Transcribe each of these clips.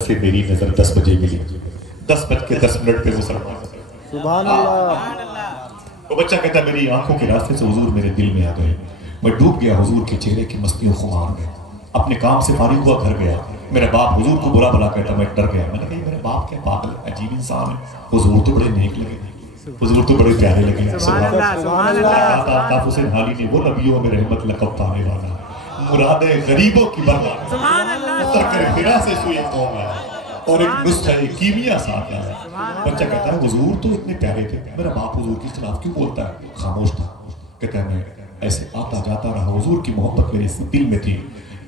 سے میری نظر 10 بجے ملی، 10:10 پہ وہ سلمان سبحان اللہ۔ وہ بچہ کہتا میری آنکھوں کے راستے سے حضور میرے دل میں آ گئے، میں ڈوب گیا حضور کے چہرے کی مستی و خمار میں، اپنے کام سے فارغ ہوا گھر گیا، میرا باپ حضور کو برا بلا کہتا، میں ڈر گیا، میں نے کہا میرے باپ کیا پاگل عجیب انسان ہے، حضور تو بڑے نیک لگے، حضور تو بڑے پیارے لگے۔ سبحان اللہ۔ آقا حسین حالی نے وہ نبیوں میں رحمت لقب پانے والا، مرادیں غریبوں کی برباد، اتر کر ہرا سے سوئی قوم ہے اور ایک نسخہ کیمیا ساتھ ہے۔ بچہ کہتا ہے حضور تو اتنے پیارے تھے، میرا باپ حضور کے خلاف کیوں بولتا ہے؟ خاموش تھا۔ کہتا ہے میں ایسے آتا جاتا رہا، حضور کی محبت میرے دل میں تھی،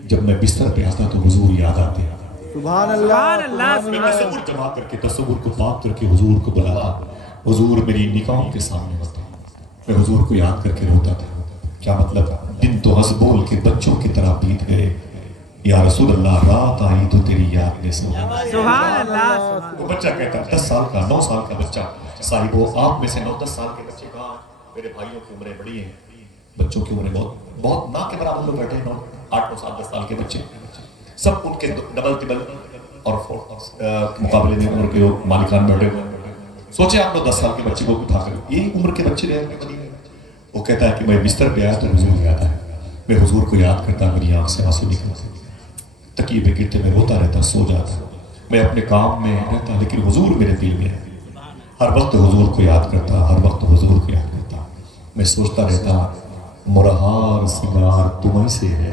جب میں بستر پہ آتا تو حضور یاد آتے۔ سبحان اللہ۔ میں تصور جمع کر کے، تصور کو پاک کر کے حضور کو بلاتا، حضور میری نگاہوں کے سامنے ہوتا، میں حضور کو یاد کر کے روتا تھا۔ کیا مطلب؟ دن تو ہنس کے بچوں کی طرح بیت گئے، یا رسول اللہ رات آئی تو تیری یاد میں سو گئے۔ سبحان اللہ۔ وہ بچہ کہتا ہے 10 سال کا 9 سال کا بچہ، صاحب وہ آپ میں سے 9-10 سال کے بچے کہاں؟ میرے بھائیوں کی عمریں بڑی ہیں، بچوں کی عمریں بہت نہ کے برابر لوگ بیٹھے ہیں، 8 سال 10 سال کے بچے، سب ان کے ڈبل ٹبل اور مقابلے میں عمر کے مالکان بیٹھے ہوئے۔ سوچے آپ لوگ 10 سال کے بچے کو اٹھا کر یہی عمر کے بچے رہے۔ وہ کہتا ہے کہ میں بستر پہ آیا تو حضور یاد ہے، میں حضور کو یاد کرتا، میری آنکھ سے آنسو نکلتے، تکیے پہ گرتے میں روتا رہتا، سو جاتا، میں اپنے کام میں رہتا لیکن حضور میرے دل میں ہے، ہر وقت حضور کو یاد کرتا، ہر وقت حضور کو یاد کرتا، میں سوچتا رہتا مرہار سنگار تمہیں سے ہے،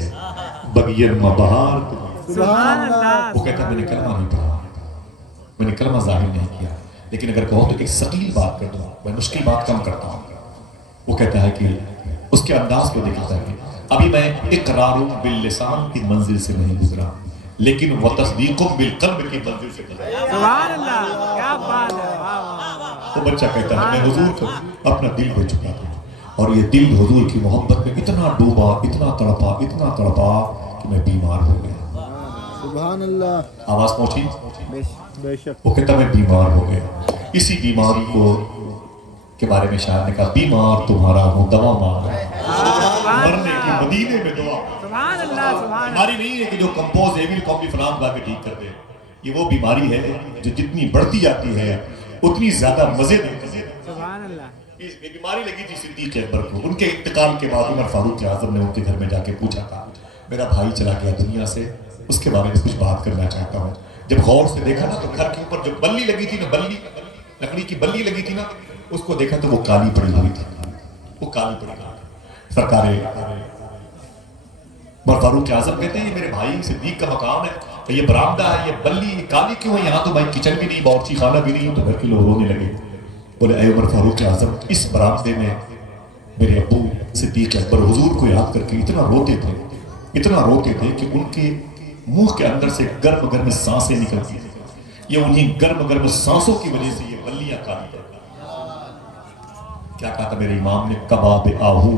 بگیر مبہار سبحان اللہ۔ وہ کہتا میں نے کلمہ نہیں پڑھا، میں نے کلمہ ظاہر نہیں کیا، لیکن اگر کہو تو ایک ثقیل بات کر دوں، میں مشکل بات کم کرتا ہوں۔ وہ کہتا ہے کہ اس کے انداز کو دیکھتا ہے کہ ابھی میں اقرار باللسان کی منزل سے نہیں گزرا، لیکن وہ تصدیق بالقلب کی منزل سے گزرا۔ سبحان اللہ، کیا بات ہے۔ وہ بچہ کہتا ہے میں حضور کو اپنا دل دے چکا تھا، اور یہ دل حضور کی محبت میں اتنا ڈوبا، اتنا تڑپا کہ میں بیمار ہو گیا۔ سبحان اللہ۔ آواز پہنچی؟ بے شک۔ وہ کہتا میں بیمار ہو گیا، اسی بیماری کو کے بارے میں شاعر نے کہا بیمار تمہارا ہوں دوا مانگا، مرنے کی مدینے میں دعا۔ سبحان اللہ، سبحان بیماری نہیں ہے کہ جو کمپوز ایویل کاپی فلام گا کے ٹھیک کر دے، یہ وہ بیماری ہے جو جتنی بڑھتی جاتی ہے اتنی زیادہ مزے دیتی ہے۔ سبحان اللہ۔ یہ بیماری لگی تھی صدیق اکبر کو، ان کے انتقال کے بعد عمر فاروق اعظم نے ان کے گھر میں جا کے پوچھا تھا میرا بھائی چلا گیا دنیا سے، اس کے بارے میں کچھ بات کرنا چاہتا ہوں۔ جب غور سے دیکھا نا تو گھر کے اوپر جو بلی لگی تھی نا، بلی لکڑی کی بلی لگی تھی نا، اس کو دیکھا تو وہ کالی پڑی ہوئی تھی، وہ کالی پڑی ہوئی۔ سرکار عمر فاروق اعظم کہتے ہیں یہ میرے بھائی صدیق کا مقام ہے، یہ برآمدہ ہے، یہ بلی کالی کیوں ہے؟ یہاں تو بھائی کچن بھی نہیں، باورچی خانہ بھی نہیں، تو گھر کے لوگ رونے لگے، بولے اے عمر فاروق اعظم اس برآمدے میں میرے ابو صدیق اکبر حضور کو یاد کر کے اتنا روتے تھے کہ ان کے منہ کے اندر سے گرم گرم سانسیں نکلتی تھیں، یہ انہی گرم گرم سانسوں کی وجہ سے یہ بلیاں کالی پڑ گئی۔ کیا کہا تھا میرے امام نے؟ کباب آہو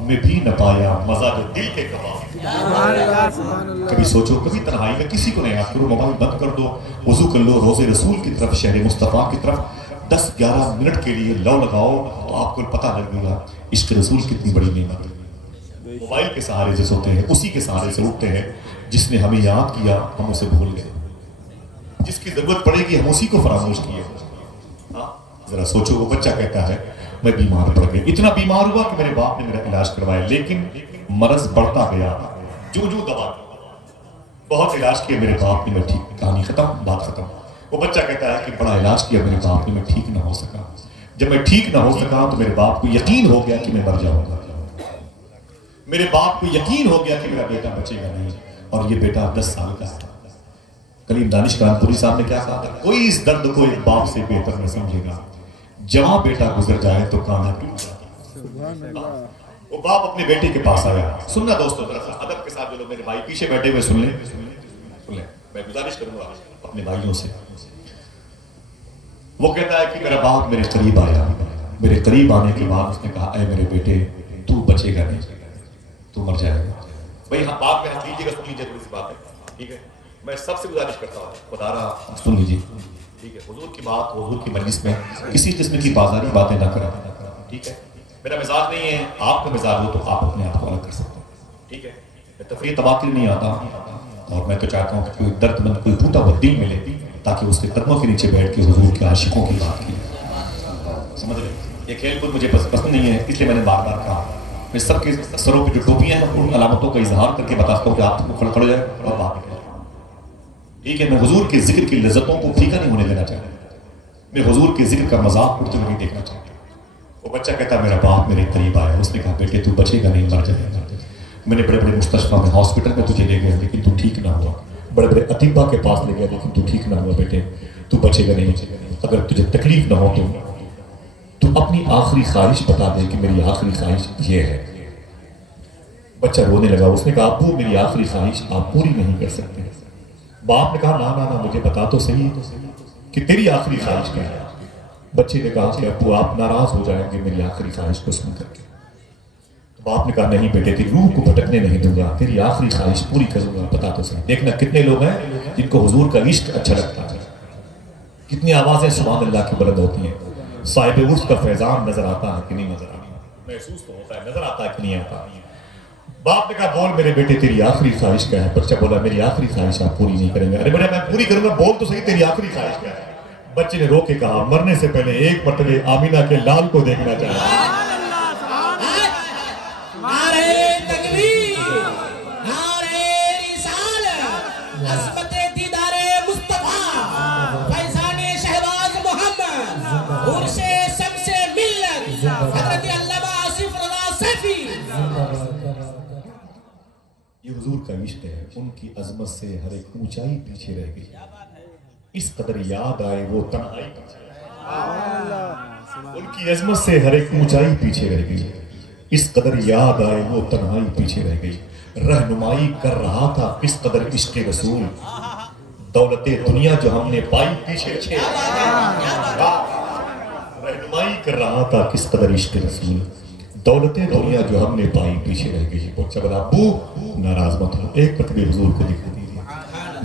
میں بھی نہ پایا مزہ جو دل کے کباب۔ سبحان اللہ، سبحان اللہ۔ کبھی سوچو، کبھی تنہائی میں کسی کو نہیں یاد کرو، موبائل بند کر دو، وضو کر لو، روزے رسول کی طرف، شہر مصطفیٰ کی طرف 10-11 منٹ کے لیے لو لگاؤ تو آپ کو پتہ لگ گیا عشق رسول کتنی بڑی نعمت ہے۔ موبائل کے سہارے سے سوتے ہیں، اسی کے سہارے سے اٹھتے ہیں، جس نے ہمیں یاد کیا ہم اسے بھول گئے، جس کی ضرورت پڑے گی ہم اسی کو فراموش کیے۔ ذرا سوچو، وہ بچہ کہتا ہے میں بیمار پڑ گیا، اتنا بیمار ہوا کہ میرے باپ نے میرا علاج کروایا، لیکن مرض بڑھتا گیا، جو دوا بہت علاج کیا میرے باپ نے، میں ٹھیک، کہانی ختم، بات ختم۔ وہ بچہ کہتا ہے کہ بڑا علاج کیا میرے باپ نے، میں ٹھیک نہ ہو سکا، جب میں ٹھیک نہ ہو سکا تو میرے باپ کو یقین ہو گیا کہ میں مر جاؤں گا، میرے باپ کو یقین ہو گیا کہ میرا بیٹا بچے گا نہیں، اور یہ بیٹا 10 سال کا ہے۔ کلیم دانش کانپوری صاحب نے کیا کہا تھا؟ کوئی اس درد کو ایک باپ سے بہتر نہ سمجھے گا، جہاں بیٹا گزر جائے تو کانا ٹوٹ جائے۔ وہ باپ اپنے بیٹے کے پاس آیا، سننا دوستو، ذرا ادب کے ساتھ جو لوگ میرے بھائی پیچھے بیٹھے ہوئے سن لیں، میں گزارش کروں گا اپنے بھائیوں سے۔ وہ کہتا ہے کہ میرا باپ میرے قریب آیا، میرے قریب آنے کے بعد اس نے کہا اے میرے بیٹے تو بچے گا نہیں، تو مر جائے گا۔ بھائی ہاں بات میں ہاتھ لیجیے گا، سن لیجیے، تھوڑی سی بات ہے، ٹھیک ہے؟ میں سب سے گزارش کرتا ہوں، خدا رہا سن لیجیے، ٹھیک ہے؟ حضور کی بات، حضور کی مجلس میں کسی قسم کی بازاری باتیں نہ کریں، ٹھیک ہے؟ میرا مزاج نہیں ہے، آپ کا مزاج ہو تو آپ اپنے آپ کو الگ کر سکتے ہیں، ٹھیک ہے؟ میں تفریح تباکر نہیں آتا، اور میں تو چاہتا ہوں کہ کوئی درد مند کوئی ٹوٹا ہوا دل ملے تاکہ اس کے قدموں کے نیچے بیٹھ کے حضور کے عاشقوں کی بات کی. سمجھ رہے یہ کھیل کود مجھے پسند نہیں ہے، اس لیے میں نے بار بار کہا میں سب کے سروں پہ جو ٹوپیاں ہیں ان علامتوں کا اظہار کر کے بتاتا ہوں کہ آپ کھڑے ہو جائے اور باہر نکل جائے. ٹھیک ہے، میں حضور کے ذکر کی لذتوں کو پھیکا نہیں ہونے دینا چاہتا، میں حضور کے ذکر کا مذاق اڑتے ہوئے نہیں دیکھنا چاہتا. وہ بچہ کہتا میرا باپ میرے قریب آیا، اس نے کہا بیٹے تو بچے گا نہیں، مر جائے گا. میں نے بڑے بڑے مستشفیٰ میں ہاسپٹل میں تجھے لے گیا لیکن تو ٹھیک نہ ہوا، بڑے بڑے اطباء کے پاس لے گیا لیکن تو ٹھیک نہ ہوا. بیٹے تو بچے گا نہیں، اگر تجھے تکلیف نہ ہو تو اپنی آخری خواہش بتا دے کہ میری آخری خواہش یہ ہے. بچہ رونے لگا، اس نے کہا ابو میری آخری خواہش آپ پوری نہیں کر سکتے. باپ نے کہا نہ مجھے بتا تو صحیح کہ تیری آخری خواہش کیا ہے. بچے نے کہا کہ ابو آپ ناراض ہو جائیں گے میری آخری خواہش کو سن کر کے. باپ نے کہا نہیں بیٹے تیری روح کو بھٹکنے نہیں دوں گا، تیری آخری خواہش پوری کروں گا، بتا تو صحیح. دیکھنا کتنے لوگ ہیں جن کو حضور کا عشق اچھا لگتا ہے، کتنی آوازیں سبحان اللہ کی بلند ہوتی ہیں. صاحب عرف کا فیضان نظر آتا ہے کہ نہیں نظر آتا، محسوس تو ہوتا ہے، نظر آتا ہے کہ نہیں آتا. باپ نے کہا بول میرے بیٹے تیری آخری خواہش کیا ہے. بچہ بولا میری آخری خواہش آپ پوری نہیں کریں گے. ارے بیٹا میں پوری کروں گا، بول تو صحیح تیری آخری خواہش کیا ہے. بچے نے رو کے کہا مرنے سے پہلے ایک مرتبہ آمینہ کے لال کو دیکھنا چاہتا. یہ حضور کا عشق ہے، ان کی عظمت سے ہر ایک اونچائی پیچھے رہ گئی. اس قدر یاد آئے وہ تنہائی پیچھے رہ گئی. ان کی عظمت سے ہر ایک اونچائی پیچھے رہ گئی. اس قدر یاد آئے وہ تنہائی پیچھے رہ گئی. رہنمائی کر رہا تھا کس قدر عشق رسول، دولت دنیا جو ہم نے پائی پیچھے رہ گئی. رہنمائی کر رہا تھا کس قدر عشق رسول، دولت دنیا جو ہم نے پائی پیچھے رہ گئی. بچہ بولا ابو ناراض مت ہو، ایک مرتبہ حضور کو دکھا دیجیے.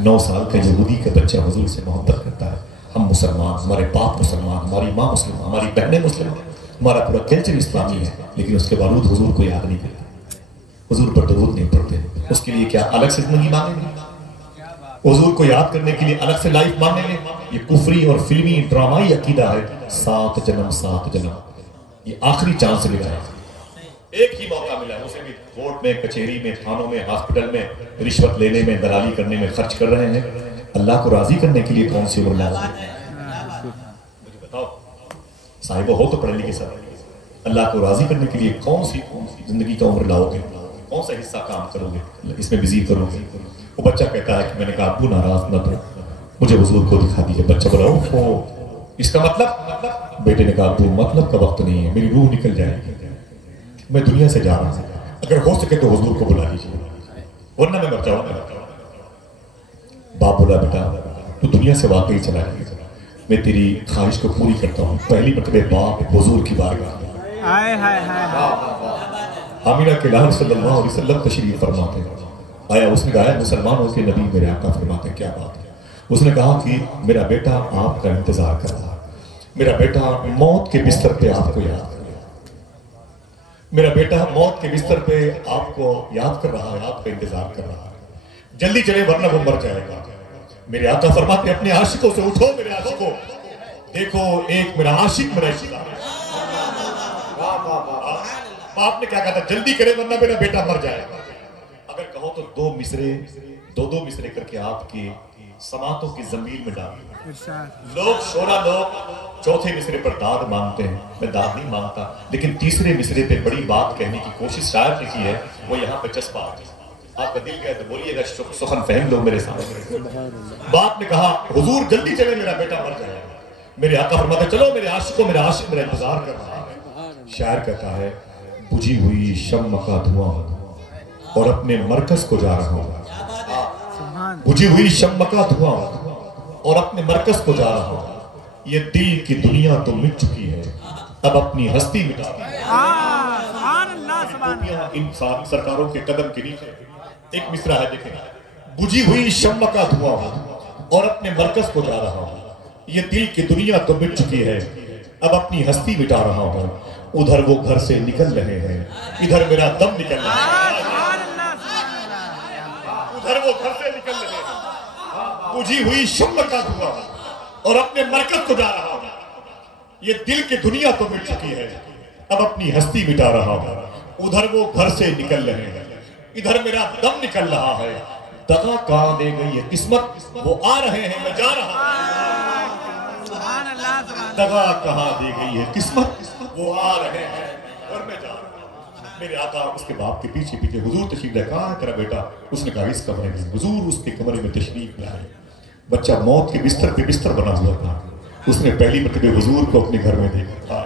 9 سال کا یہودی کا بچہ حضور سے محبت کرتا ہے. ہم مسلمان، ہمارے باپ مسلمان، ہماری ماں مسلمان، ہماری بہنیں مسلمان، ہمارا پورا کلچر اسلامی ہے، لیکن اس کے باوجود حضور کو یاد نہیں کرتے، حضور پر درود نہیں پڑھتے. اس کے لیے کیا الگ سے زندگی مانگیں گے؟ حضور کو یاد کرنے کے لیے الگ سے لائف مانگیں گے؟ یہ کفری اور فلمی ڈرامائی عقیدہ ہے. 7 جنم 7 جنم، یہ آخری چانس ملا ہے، ایک ہی موقع ملا ہے. اسے بھی کورٹ میں، کچہری میں، تھانوں میں، ہاسپٹل میں رشوت لینے میں، دلالی کرنے میں خرچ کر رہے ہیں. اللہ کو راضی کرنے کے لیے کون سی عمر لاؤ؟ مجھے بتاؤ، صاحب ہو تو پڑھے لکھے سب، اللہ کو راضی کرنے کے لیے کون سی زندگی کا عمر لاؤ گے؟ کون سا حصہ کام کرو گے، اس میں بزی کرو گے؟ وہ بچہ کہتا ہے کہ میں نے کہا ابو ناراض نہ ہو، مجھے حضور کو دکھا دیجیے. بچہ بولا اوہ اس کا مطلب؟ بیٹے نے کہا ابو مطلب کا وقت نہیں ہے، میری روح نکل جائے گی، میں دنیا سے جا رہا ہوں، اگر ہو سکے تو حضور کو بلا لیجیے ورنہ میں مر جاؤں گا. باپ بولا بیٹا تو دنیا سے واقعی چلا جائے، میں تیری خواہش کو پوری کرتا ہوں. پہلی مرتبہ باپ حضور کی بارگاہ میں آمینہ کے لال صلی اللہ علیہ وسلم تشریف فرماتے ہیں. آیا اس نے کہا مسلمانوں کے نبی میرے آقا فرماتے ہیں کیا بات ہے؟ اس نے کہا کہ میرا بیٹا آپ کا انتظار کر رہا ہے، میرا بیٹا موت کے بستر پہ آپ کو یاد کر رہا ہے، میرا بیٹا موت کے بستر پہ آپ کو یاد کر رہا ہے، آپ کا انتظار کر رہا ہے، جلدی چلے ورنہ وہ مر جائے گا. میرے آقا فرماتے اپنے عاشقوں سے اٹھو میرے عاشقوں، دیکھو ایک میرا عاشق میرا عشق. باپ نے کیا کہا تھا؟ جلدی کرے ورنہ میرا بیٹا مر جائے گا. اگر کہو تو 2 مصرے کر کے آپ کی سماعتوں کی زمین میں ڈال. لوگ شعرا لوگ چوتھے مصرے پر داد مانگتے ہیں، میں داد نہیں مانگتا، لیکن تیسرے مصرے پہ بڑی بات کہنے کی کوشش شاعر نے کی ہے، وہ یہاں پہ چسپا. آپ کا دل کہے تو بولیے گا سخن فہم لوگ میرے سامنے. باپ نے کہا حضور جلدی چلے میرا بیٹا مر جائے گا. میرے آقا فرماتے چلو میرے عاشقوں، میرا عاشق میرا انتظار کر رہا ہے. شاعر کہتا ہے بجھی ہوئی شمع کا دھواں اور اپنے مرکز کو جا رہا ہوں، بجھی ہوئی شمع کا دھواں اور اپنے مرکز کو جا رہا ہوں. یہ دل کی دنیا تو مٹ چکی ہے، اب اپنی ہستی مٹا رہا ہے. ان سرکاروں کے قدم کے نیچے ایک مصرع ہے، دیکھیں بجھی ہوئی شمع کا دھواں اور اپنے مرکز کو جا رہا ہوں. یہ دل کی دنیا تو مٹ چکی ہے، اب اپنی ہستی مٹا رہا ہوں. ادھر وہ گھر سے نکل رہے ہیں، ادھر میرا دم نکل رہا ہے. ادھر وہ گھر سے نکل رہے ہیں. बुझी हुई शम्म का धुआं और अपने मरकज को जा रहा हूं। ये दिल की दुनिया तो मिट चुकी है, अब अपनी हस्ती मिटा रहा हूं। उधर वो घर से निकल रहे हैं, इधर मेरा दम निकल रहा है। दगा कहां दे गई है किस्मत, वो आ रहे हैं मैं जा रहा हूं। सुभान अल्लाह, सुभान दगा कहां दे गई है किस्मत, वो आ रहे हैं और मैं जा रहा हूं। मेरे आका उसके बाप के पीछे पीछे, हुजूर तशरीफ लाए, कहां है तेरा बेटा? उसने कहा इस कमरे में। हुजूर उसके कमरे में तशरीफ लाए। बच्चा मौत के बिस्तर पे बिस्तर बना हुआ था। उसने पहली मरतबे हुजूर को अपने घर में देखा था।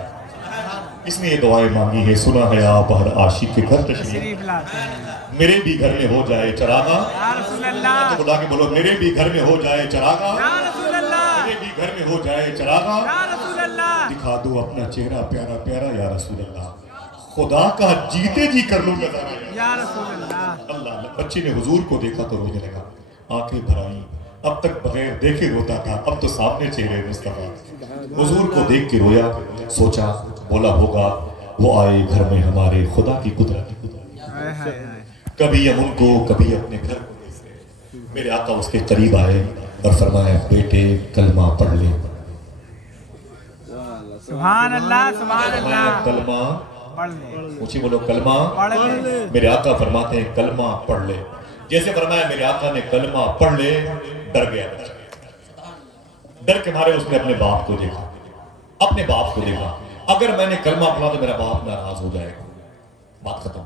इसने ये दुआएं मांगी है, सुना है आप हर आशिक के घर तशरीफ लाते हैं। मेरे भी घर में हो जाए चरागा, या रसूल अल्लाह, तो खुदा के बोलो मेरे भी घर में हो जाए चरागा, या रसूल अल्लाह, मेरे भी घर में हो जाए चरागा। या रसूल अल्लाह, दिखा दो अपना चेहरा प्यारा प्यारा या रसूल अल्लाह, खुदा का जीते जी कर लो नजारा या रसूल अल्लाह। अल्लाह। बच्चे ने हुजूर को देखा तो रोने लगा, आंखें भर आई। अब तक बगैर देखे रोता था, अब तो सामने चेहरे मुस्तफा। हुजूर को देख के रोया, सोचा बोला होगा वो आए घर में हमारे खुदा की कुदरत। हाय हाय हाय। कभी हम उनको कभी अपने घर को देखते। मेरे आका उसके करीब आए और फरमाया बेटे कलमा पढ़ ले। सुभान अल्लाह, सुभान अल्लाह। कलमा पढ़ ले, ऊंची बोलो कलमा पढ़ ले। मेरे आका फरमाते हैं कलमा पढ़ ले। जैसे फरमाया मेरे आका ने कलमा पढ़ ले, डर गया। डर के मारे उसने अपने बाप को देखा, अपने बाप को देखा। अगर मैंने कलमा पढ़ा तो मेरा बाप नाराज हो जाएगा, बात खत्म।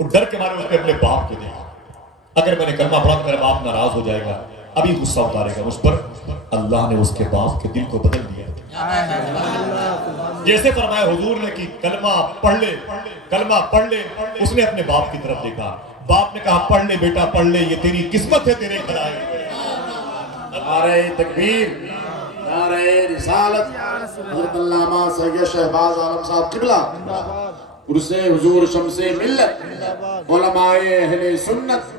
और डर के मारे उसने अपने बाप को देखा, अगर मैंने कलमा पढ़ा तो मेरा बाप नाराज हो जाएगा, अभी गुस्सा उतारेगा मुझ पर। अल्लाह ने उसके बाप के दिल को बदल दिया। जैसे फरमाया हुजूर ने कि कलमा पढ़ ले, कलमा पढ़ ले, उसने अपने बाप की तरफ देखा। बाप ने कहा पढ़ ले बेटा पढ़ ले, ये तेरी किस्मत है, तेरे घर आए। नारे तकबीर, नारे रिसालत, हज़रत अल्लामा सैयद शहबाज आलम साहब किबला, उर्से हुजूर शम्से मिल्लत, उलमाए अहले सुन्नत।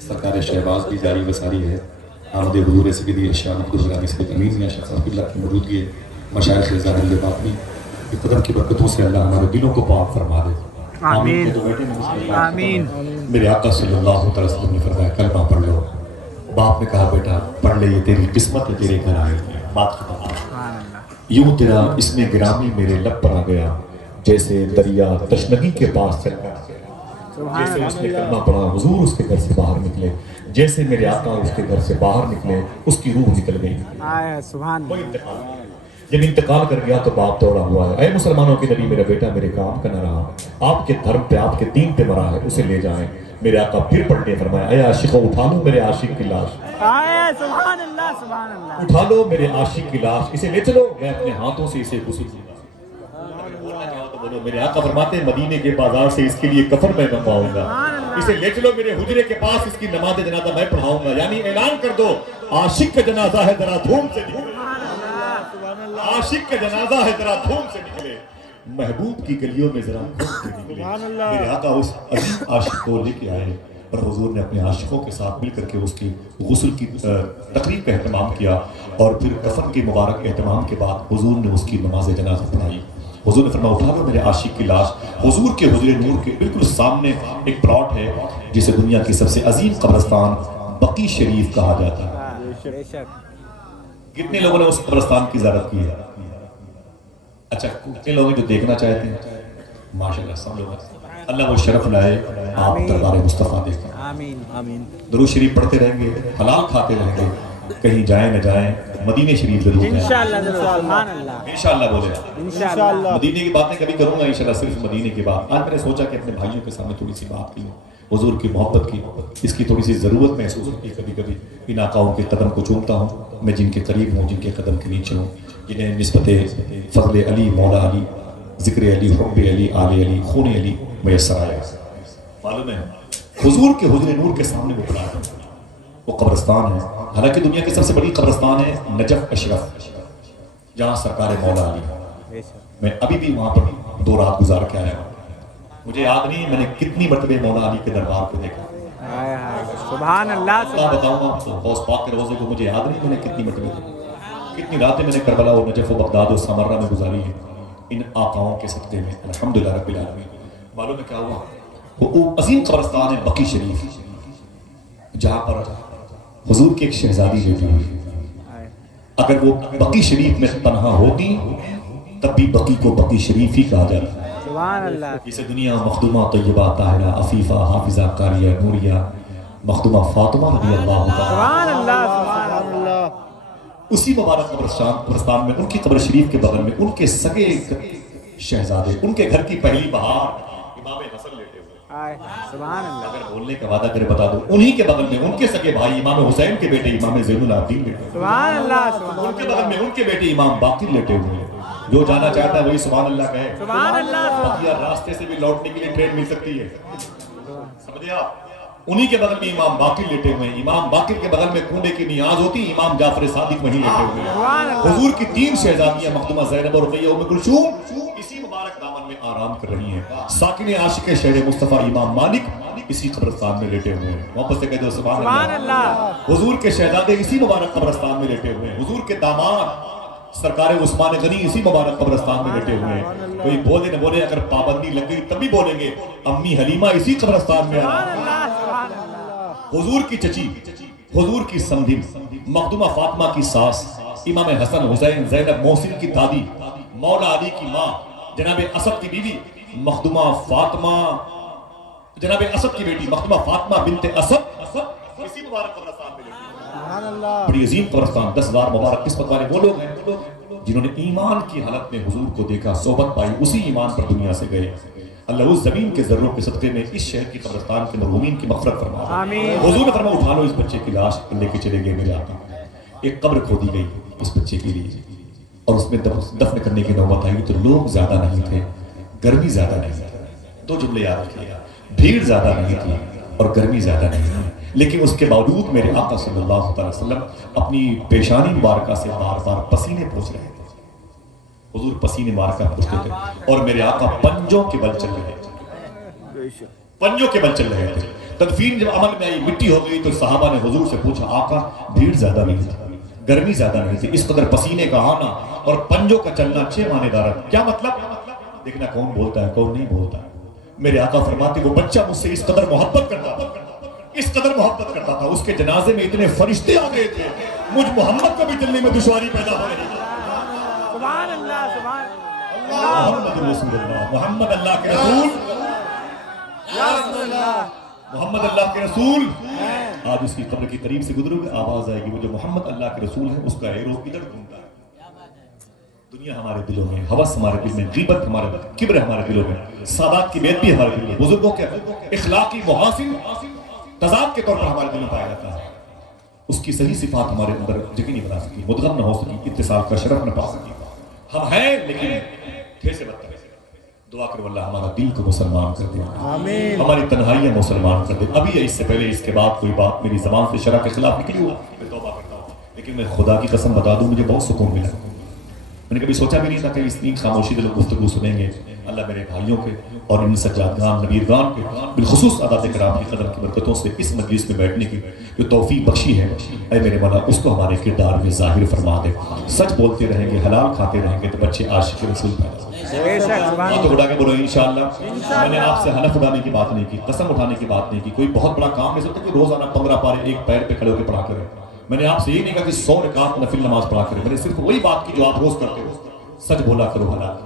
सरकार शहबाज की जारी वसारी है। आमद हुजूर सैयदी शाह अब्दुल गनी सैयद अमीन मियां शाह साहब की मौजूदगी मशाइख ज़ाहिर बातनी की कदम की बरकतों से अल्लाह हमारे दिलों को पाक फरमा दे। आमीन आमीन। मेरे आका सल्लल्लाहु अलैहि वसल्लम ने फरमाया कलमा पढ़ लो। बाप ने कहा बेटा पढ़ ले, ये तेरी किस्मत है, तेरे घर आए। बात खत्म। यूं तेरा इसमें गिरामी मेरे लब पर आ गया, जैसे दरिया तशनगी के पास चल गया। जैसे उसने कलमा पढ़ा हुजूर उसके घर से बाहर निकले, जैसे मेरे आका उसके घर से बाहर निकले उसकी रूह निकल गई। सुभान अल्लाह। जब इंतकाल कर गया तो बाप दौड़ा हुआ है, ऐ मुसलमानों के नबी मेरा बेटा मेरे काम का न रहा, आपके धर्म पे आपके दीन पे मरा है, उसे ले जाएं। मेरे आका फिर पढ़ने फरमाया ऐ आशिको उठा लो मेरे आशिक की लाश, सुभान अल्लाह, सुभान अल्लाह। उठा लो मेरे आशिक की लाश, इसे ले चलो, मैं अपने हाथों से इसे गुस्ल दूंगा। मेरे आका फरमाते हैं मदीने के बाजार से इसके लिए कफन मैं मंगवाऊंगा, इसे ले चलो मेरे हुजरे के पास, इसकी नमाज जनाजा मैं पढ़ाऊंगा। यानी ऐलान कर दो आशिक का जनाजा है जरा धूम से निकले, आशिक का जनाजा है जरा धूम से निकले, महबूब की गलियों में जरा घूम के निकले। मेरे आका उस अजीब आशिक को लेके आए और हुजूर ने अपने आशिकों के साथ मिलकर के उसकी गुस्ल की तकरीब का एहतमाम किया और फिर कफन के मुबारक एहतमाम के बाद हुजूर ने उसकी नमाज जनाजा पढ़ाई। हुजूर ने फरमाया उठा लो मेरे आशिक की लाश। हुजूर के हुजरे नूर के बिल्कुल सामने एक प्लॉट है जिसे दुनिया की सबसे अजीम कब्रिस्तान बकी शरीफ कहा जाता है। कितने लोगों ने उस कब्रिस्तान की ज़ियारत की है? अच्छा, कितने लोग जो देखना चाहते हैं? माशाल्लाह सब लोग। अल्लाह वो शरफ लाए आप दरबार मुस्तफ़ा देखें। आमीन आमीन। दुरूद शरीफ पढ़ते रहेंगे, हलाल खाते रहेंगे, कहीं जाए न जाए मदीने शरीफ जरूर जाएं। इंशाअल्लाह सुभान अल्लाह, इंशाअल्लाह बोले इंशाअल्लाह। मदीने की बातें कभी करूंगा इंशाअल्लाह, सिर्फ मदीने की बात। आज मैंने सोचा कि अपने भाइयों के सामने थोड़ी सी बात की, हुजूर की मोहब्बत की, इसकी थोड़ी सी ज़रूरत महसूस होती है कभी कभी। इन आकाओं के कदम को चूमता हूँ मैं, जिनके करीब हूँ, जिनके कदम के नीचे हूँ, जिन्हें निस्बत फ़ज़ल अली, मौला अली, ज़िक्र अली, हुब्ब अली, आले अली, खून अली मैसर आया। मालूम है हुजूर के हुजरे नूर के सामने वो खड़ा है, वो कब्रिस्तान है। हालांकि दुनिया की सबसे बड़ी कब्रिस्तान है नजफ अशरफ, जहाँ सरकार मौला अली। मैं अभी भी वहाँ पर 2 रात गुजार के आया हूँ। मुझे याद नहीं मैंने कितनी मरतबे मौला अली के दरबार को देखा। सुभान अल्लाह क्या बताऊँ आपको, गौस पाक के रोज़े को मुझे याद नहीं मैंने कितनी मरतबे कितनी रातें मैंने करबला और नजफ बगदाद और समर्रा में गुजारी है इन आकाओं के सदक़े में, अल्हम्दुलिल्लाह रब्बिल आलमीन। मालूम है क्या हुआ, वो अजीम कब्रिस्तान है बकी शरीफ, जहाँ पर हुजूर की एक शहजादी रहती है। अगर वो बकी शरीफ में तन्हा होती तब भी बकी को बकी शरीफ ही कहा जाता है। सुभान अल्लाह। इसे दुनिया मखदूमा तय्यबा ताहिरा अफीफा हाफिजा कारिया नूरिया मखदूमा फातिमा रज़ी अल्लाह तआला सुभान अल्लाह सुभान अल्लाह। उसी मुबारक कब्रिस्तान में उनकी कब्र शरीफ के बगल में उनके सगे शहजादे, उनके घर की पहली बहार इमाम हसन लेटे हुए। सुभान अल्लाह। अगर बोलने का वादा करे बता दो, उन्हीं के बगल में उनके सगे भाई इमाम हुसैन के बेटे इमाम ज़ैनुल आबिदीन लेटे हुए। सुभान अल्लाह। उनके बगल में उनके बेटे इमाम बाकिर लेटे हुए हैं। जो जाना चाहता है वही सुभान अल्लाह कहे। सुभान अल्लाह। या रास्ते से भी लौटने के लिए ट्रेन मिल सकती है, समझे आप। उन्हीं के बगल में इमाम बाकिर लेटे हुए हैं। इमाम बाकिर के बगल में कूड़े की नियाज होती, इमाम जाफर सादिक वहीं लेटे हुए हैं। हुजूर की 3 शहजादियां मखदूमा ज़ैनब और रुक़ैया उम्मे कुलसूम इसी मुबारक दामन में आराम कर रही हैं। साकिन आशिक शहर मुस्तफा इमाम मालिक इसी कब्रिस्तान में लेटे हुए हैं। वापस से कह दो सुभान अल्लाह। हुजूर के शहजादे इसी मुबारक कब्रिस्तान में लेटे हुए हैं। हुजूर के दामाद सरकार उस्मान गनी इसी मुबारक कब्रिस्तान में लेटे हुए हैं। कोई बोले न बोले, अगर पाबंदी लग गई तभी बोलेंगे अम्मी हलीमा इसी कब्रिस्तान में। हुजूर की चची, हुजूर की समधी मखदूमा फातिमा की सास, इमाम हसन हुसैन ज़ैनब मोहसिन की दादी, मौला अली की माँ, जनाब असद की बीवी मखदूमा फातिमा, जनाब असद की बेटी मखदूमा फातिमा बिनते असद इसी मुबारक कब्रिस्तान में लेटी। बड़ी अजीम कब्रिस्तान, 10,000 मुबारक किस्मत वाले वो लोग हैं जिन्होंने ईमान की हालत में हुजूर को देखा, सोबत पाई, उसी ईमान पर दुनिया से गए। अल्लाह उस जमीन के जर्रों के सदक़े में इस शहर की कब्रिस्तान के मरहूमीन की मग़फ़िरत फरमा। आमीन। हुजूर ने फरमाया उठा लो इस बच्चे की लाश, लेके चले गए मेरे आका। एक कब्र खोदी गई इस बच्चे के लिए और उसमें दफन करने की नौबत आई तो लोग ज्यादा नहीं थे, गर्मी ज्यादा नहीं थी। 2 जुमले याद रखिएगा, भीड़ ज्यादा नहीं थी और गर्मी ज्यादा नहीं थी, लेकिन उसके बावजूद मेरे आका सल्लल्लाहु अलैहि वसल्लम अपनी पेशानी मुबारका से बार बार पसीने पोंछ रहे थे। हुजूर पसीने मार कर पूछते थे और मेरे आका पंजों के बल चल रहे थे, पंजों के बल चल रहे थे। तदफीन जब अमल में आई, मिट्टी हो गई तो सहाबा ने हुजूर से पूछा, आका भीड़ ज्यादा नहीं थी, गर्मी ज्यादा नहीं थी, इस कदर पसीने का आना और पंजों का चलना 6 मानेदार, क्या मतलब? देखना कौन बोलता है कौन नहीं बोलता है। मेरे आका फरमाते वो बच्चा मुझसे इस कदर मोहब्बत करता था, इस कदर मोहब्बत करता था, उसके जनाजे में इतने फरिश्ते आ गए थे, मुझ मोहम्मद को भी चलने में दुश्वारी पैदा हो रही। सुभान अल्लाह। सुभान मोहम्मद रसूलुल्लाह, मोहम्मद अल्लाह के रसूल, मोहम्मद अल्लाह के रसूल। आज उसकी कब्र के करीब से गुजरोगे आवाज आएगी, वो जो मोहम्मद अल्लाह के रसूल है उसका एरो इधर घूमता है। दुनिया हमारे दिलों में, हवस हमारे दिल में, ग़ीबत हमारे, किब्र हमारे दिलों में, सादात की बेइज्जती हमारे दिल में, बुजुर्गों के इखलाकी मुहासिन तज़ाद के तौर पर हमारे दिल में पाया जाता है। उसकी सही सिफात हमारे अंदर जगह नहीं बना सकी, मुदगम न हो सकी, इत्तिसाल का शरफ न पा सकी। हम हैं लेकिन थे से बदतर। दुआ करो अल्लाह हमारा दिल को मुसलमान कर दे, आमीन। हमारी तन्हाइयां मुसलमान कर दे। अभी है, इससे पहले इसके बाद कोई बात मेरी ज़बान से शरअ के खिलाफ निकली हो मैं तौबा करता हूँ, लेकिन मैं खुदा की कसम बता दूं मुझे बहुत सुकून मिला। मैंने कभी सोचा भी नहीं था कि इतनी खामोशी से लोग गुफ्तगू सुनेंगे। अल्लाह मेरे भाइयों के और इन सज्जादगान नबीरगान के बिलखुसूस अदात कराम की कदम की बरकतों से इस मजलिस में बैठने की जो तौफीक बख्शी है, ऐ मेरे मौला उसको हमारे किरदार में ज़ाहिर फरमा दे। सच बोलते रहेंगे, हलाल खाते रहेंगे तो बच्चे आशिक रसूल पैदा होंगे। तो उठा के बोलो इंशाअल्लाह। मैंने आपसे हलफ उठाने की बात नहीं की, कसम उठाने की बात नहीं की, कोई बहुत बड़ा काम नहीं सकता कि रोजाना 15 पारे एक पैर पे खड़े होकर पढ़ा करें। मैंने आपसे ये नहीं कहा कि 100 रकात नफिल नमाज पढ़ा करें, मैंने सिर्फ वही बात की जो आप रोज करते हो, सच बोला करो, हलाल।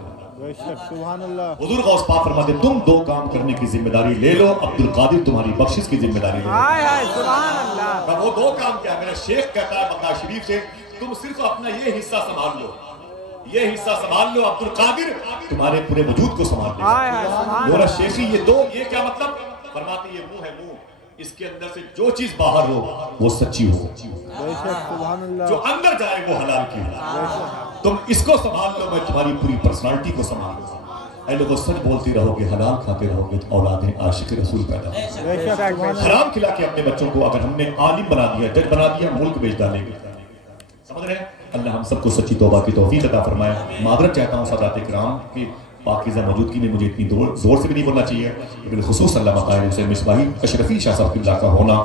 हुजूर गौस पाक फरमाते तुम 2 काम करने की जिम्मेदारी ले लो, अब्दुल कादिर तुम्हारी बख्शिश की जिम्मेदारी ले लो। सुभान अल्लाह। वो 2 काम क्या? मेरा शेख कहता है मक्का शरीफ से, तुम सिर्फ अपना ये हिस्सा संभाल लो, ये हिस्सा संभाल लो, अब्दुल कादिर तुम्हारे पूरे वजूद को संभाल ले। बोला शेखी ये 2, ये क्या मतलब? फरमाते ये मुंह है, मुंह, इसके अंदर से जो चीज बाहर हो वो सच्ची हो, जो अंदर जाए वो हलाल की हो। तुम इसको संभाल लो, मैं तुम्हारी पूरी पर्सनालिटी को संभाल लूंगा। ऐ लोगों सच बोलते रहोगे, हलाल खाते रहोगे तो औलादें आशिक रसूल पैदा होंगे। हराम खिला के अपने बच्चों को अगर हमने आलिम बना दिया, जज बना दिया, मुल्क बेच डालेंगे। समझ रहे हैं? अल्लाह हम सबको सच्ची तौबा की तौफीक अता फरमाए। मादरत चाहता हूँ सादात किराम की पाकीज़ा मौजूदगी में मुझे इतनी जोर से भी नहीं बोलना चाहिए, बिलखुसूस अल्लामा कायद हुसैन मिसबाही अशरफी शाह साहब क़िबला का होना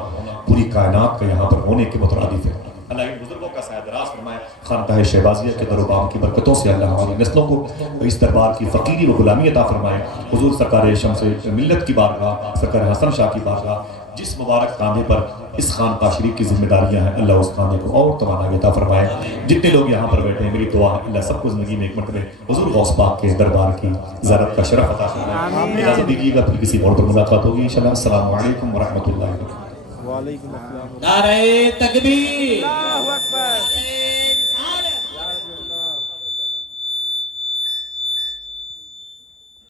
पूरी कायनात का यहाँ पर होने के मुतरादिफ है। अल्लाह इन बुजुर्गों का साया दराज फरमाए, खानकाह शहबाजिया के दरबार की बरकतों से अल्लाह हमारी नस्लों को इस दरबार की फ़कीरी व गुलामी अता फरमाए। हुजूर सरकार शम्स मिल्लत की बारगाह, सरकार हसन शाह की बारगाह, जिस मुबारक खाने पर इस खानकाह शरीफ की जिम्मेदारियां हैं, अल्लाह उस खाने को और तवानाई अता फरमाए। जितने लोग यहाँ पर बैठे हैं, मेरी दुआ है अल्लाह सबको ज़िंदगी में एक मरतबे हुजूर गौस पाक के दरबार की ज़ियारत का शरफ अता फरमाए। इजाज़त दीजिएगा, फिर किसी और पर मुलाकात होगी इंशाअल्लाह। अस्सलामु अलैकुम व रहमतुल्लाहि व बरकातहू। वालेकुम अस्सलाम। नारे तकबीर, अल्लाहु अकबर।